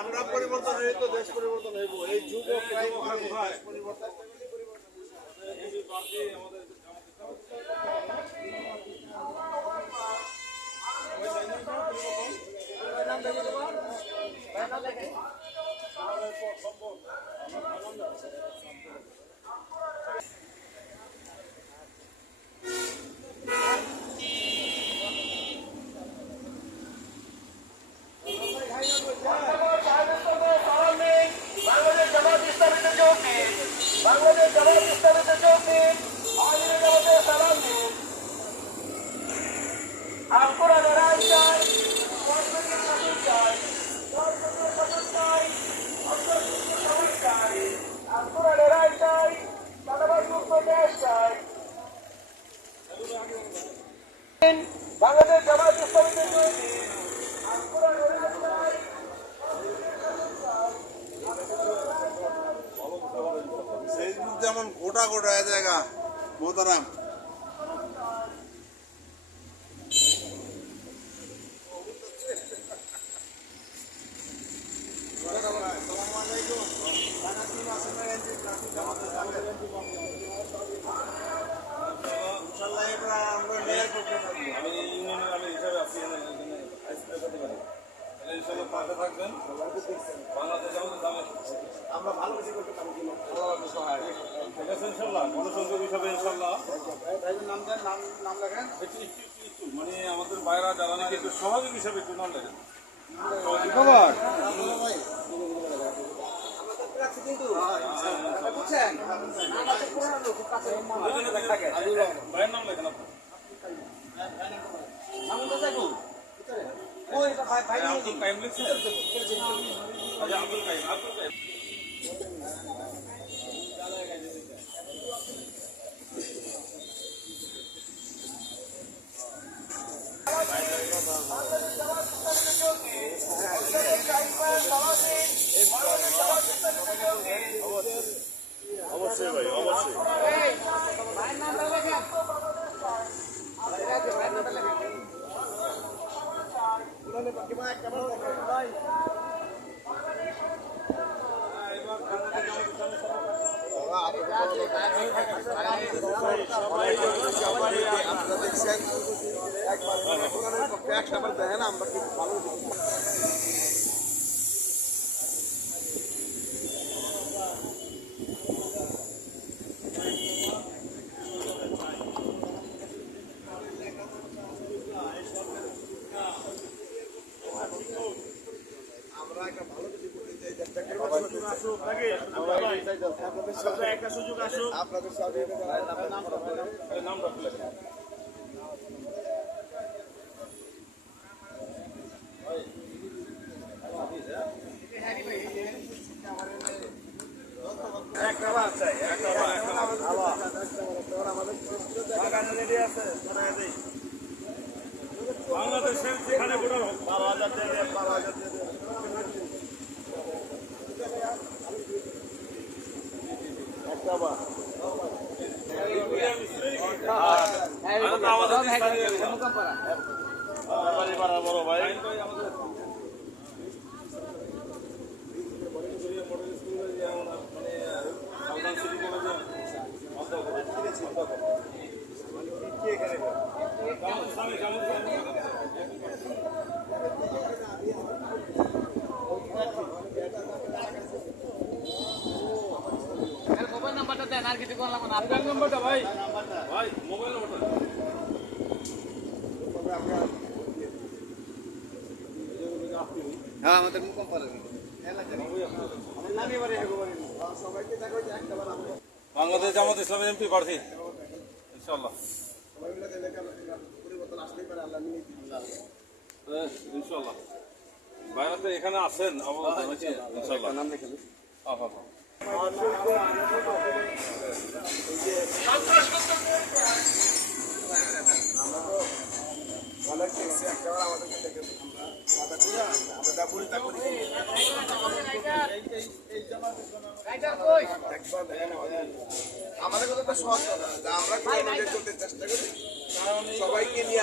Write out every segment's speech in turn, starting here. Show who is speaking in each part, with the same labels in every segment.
Speaker 1: আমরা পরিবর্তন হই তো দেশ পরিবর্তন হইব এই কোথায় পরিবর্তন
Speaker 2: বাংলাদেশ
Speaker 3: रह जाएगा। मोहतराम। তাহলে পাশে থাকবেন। বাংলাদেশ আমাদের দামে
Speaker 1: আমরা ভালো কিছু করতে পারি কিনা সহায়।
Speaker 3: ঠিক আছে ইনশাল্লাহ গণসংযোগ হিসাবে ইনশাল্লাহ।
Speaker 1: নাম দেন নাম নাম লেখেন।
Speaker 3: একটু একটু একটু মানে আমাদের বাইরা যারা নাকি একটু স্বাভাবিক হিসাবে একটু নাম লেখেন।
Speaker 1: খবর
Speaker 3: ভাইয়ের নাম লেখেন আপনার अब्दुल कायम लिख
Speaker 1: सकते अब्दुल कायम अब्दुल कायम একবার কোরআনের পক্ষে একটা বার দেখেন আমরা কি ভালো আমরা একটা ভালো কিছু করতে চাই চেষ্টা করি আপনাদের সুযোগ আসুক আপনাদের সহযোগিতা নাম
Speaker 3: নাম বড় ভাই
Speaker 4: মোবাইল নাম্বারটা দেন আর কিছু করলাম না
Speaker 3: মোবাইল নাম্বারটা ভাই ভাই মোবাইল নাম্বারটা
Speaker 4: হ্যাঁ আমাদের মুখ
Speaker 1: আমরা
Speaker 3: বাংলাদেশ জামাত ইসলামের এমপি প্রার্থী ইনশাল্লাহ ইনশাল্লাহ বাইরে এখানে আছেন নাকি ইনশাল্লাহ
Speaker 1: আমরা আমরা আমাদের কথা তো সহজ আমরা চেষ্টা করি। সবাইকে নিয়ে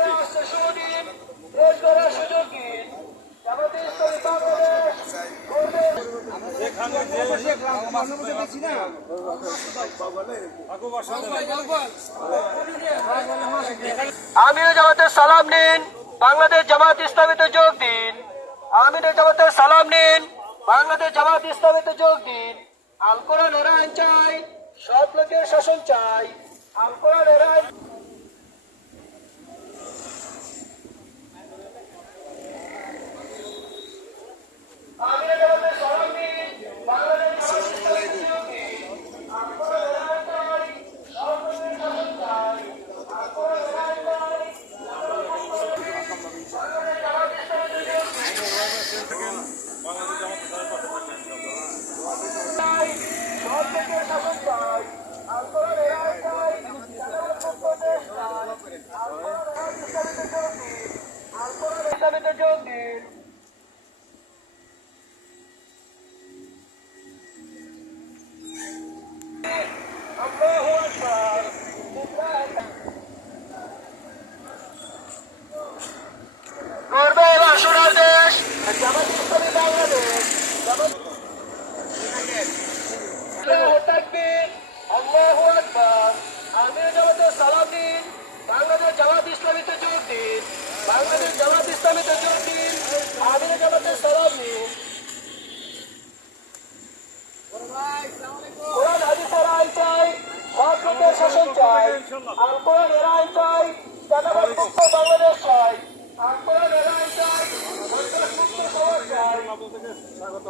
Speaker 2: আমিও জামাতে সালাম নিন,
Speaker 3: বাংলাদেশ
Speaker 2: জামাত ইসলামীতে যোগ দিন। আমিও জামাতের সালাম নিন, বাংলাদেশ জামাত ইসলামীতে যোগ দিন। আলকোরা নারায়ণ চাই, সব লোকের শাসন চাই। আলকোরা নারায়ণ এর যাবে তো জঙ্গির বাংলাদেশ কোরআন হাদিসের আইন চাই সংস্কৃতের শাসন চাই আর কোরআন এর আইন চাই চাঁদাবাদমুক্ত বাংলাদেশ হয় আর কোরআন এর আইন চাই চাই
Speaker 3: স্বাগত